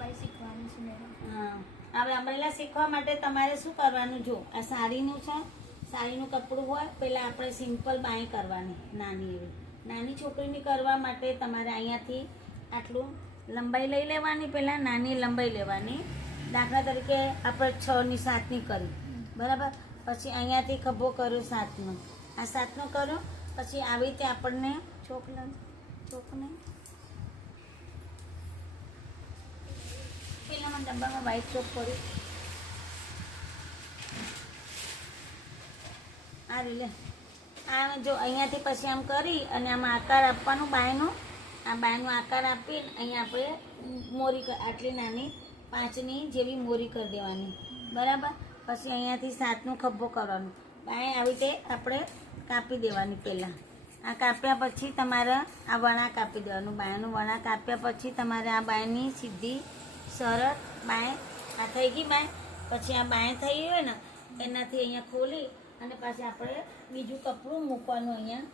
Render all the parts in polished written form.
By શીખવાની છે madam. હા, હવે અમરેલા શીખવા માટે તમારે શું કરવાનું? જો આ સાડીનું છે, સાડીનું કપડું હોય, પહેલાં આપણે સિમ્પલ બાંય કરવાની, નાની એવી. નાની છોકરીની કરવા માટે તમારે અહીંયાથી આટલું લંબાઈ લઈ લેવાની, પહેલાં નાની લંબાઈ લેવાની. દાખલા તરીકે આપણે 6ની 7ની કરી, બરાબર. પછી અહીંયાથી ખભો કર્યો 7નો, આ 7નો કર્યો. પછી આવી રીતે આપણને ચોકને પેલામાં ડબ્બામાં વ્હાઈટ ચોક કર્યું, આ લે. આ જો અહીંયાથી પછી આમ કરી અને આમાં આકાર આપવાનો બાયનો. આ બાયનો આકાર આપીને અહીંયા આપણે મોરી આટલી નાની 5ની જેવી મોરી કરી દેવાની, બરાબર. પછી અહીંયાથી 7નો ખભો કરવાનો, બાય આવી રીતે આપણે કાપી દેવાની. પહેલાં આ કાપ્યા પછી તમારે આ વણાક આપી દેવાનું. બાયનું વણાક આપ્યા પછી તમારે આ બાયની સીધી સરળ બાય આ થઈ ગઈ બાય. પછી આ બાય થઈ હોય ને એનાથી અહીંયા ખોલી અને પાછી આપણે બીજું કપડું મૂકવાનું અહીંયા.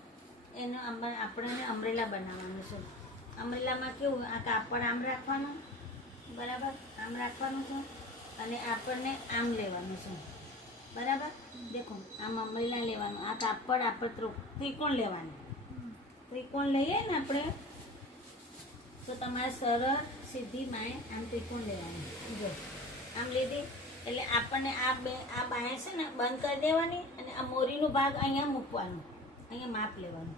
એને આપણે અમરેલા બનાવવાનું છે. અમરેલામાં કેવું, આ કાપડ આમ રાખવાનું, બરાબર, આમ રાખવાનું છે અને આપણને આમ લેવાનું છે, બરાબર. દેખો આમ અમરેલા લેવાનું, આ કાપડ આપણે ત્રિકોણ લેવાનું. ત્રિકોણ લઈએ ને આપણે તો તમારે સરળ સીધી બાય આમ ત્રિકોણ લેવાની. જો આમ લીધી એટલે આપણને આ બાય છે ને બંધ કરી દેવાની અને આ મોરીનો ભાગ અહીંયા મૂકવાનો, અહીંયા માપ લેવાનું.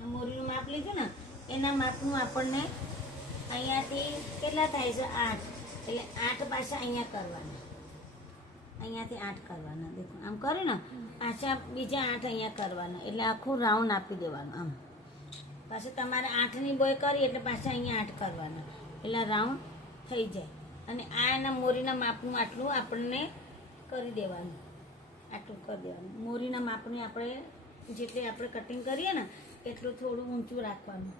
આ મોરીનું માપ લીધું ને એના માપનું આપણને અહીંયાથી કેટલા થાય છે? 8. એટલે 8 પાછા અહીંયા કરવાના, અહીંયાથી 8 કરવાના. દેખો આમ કર્યું ને, પાછા બીજા 8 અહીંયા કરવાના. એટલે આખું રાઉન્ડ આપી દેવાનું આમ. પાછું તમારે 8ની બોય કરી એટલે પાછા અહીંયા 8 કરવાના, એટલે રાઉન્ડ થઈ જાય. અને આ એના મોરીના માપનું આટલું આપણને કરી દેવાનું, આટલું કરી દેવાનું. મોરીના માપની આપણે જેટલી આપણે કટિંગ કરીએ ને એટલું થોડું ઊંચું રાખવાનું,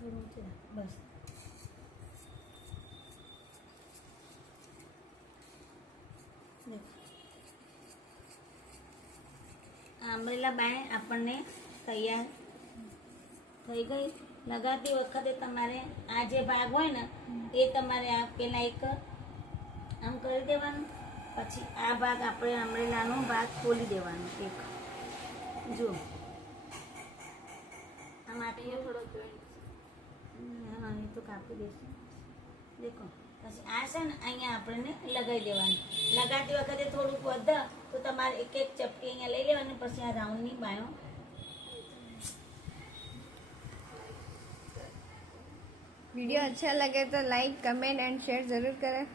થોડું ઊંચું રાખ, બસ. અમરેલા બાય આપણને તૈયાર થઈ ગઈ. લગાવતી વખતે તમારે આ જે ભાગ હોય ને એ તમારે આ પહેલાં એક આમ કરી દેવાનું. પછી આ ભાગ આપણે અમરેલાનો ભાગ ખોલી દેવાનો એક. જો આમ આપીએ થોડો હા, એ તો કાપી દઈશું. દેખો પછી આ છે ને અહીંયા આપણને લગાવી દેવાનું. લગાવતી વખતે થોડુંક વધે તો તમારે એક એક ચપટી અહીંયા લઈ લેવાની. પછી આ રાઉન્ડની બાયો. वीडियो अच्छा लगे तो लाइक कमेंट एंड शेयर ज़रूर करें.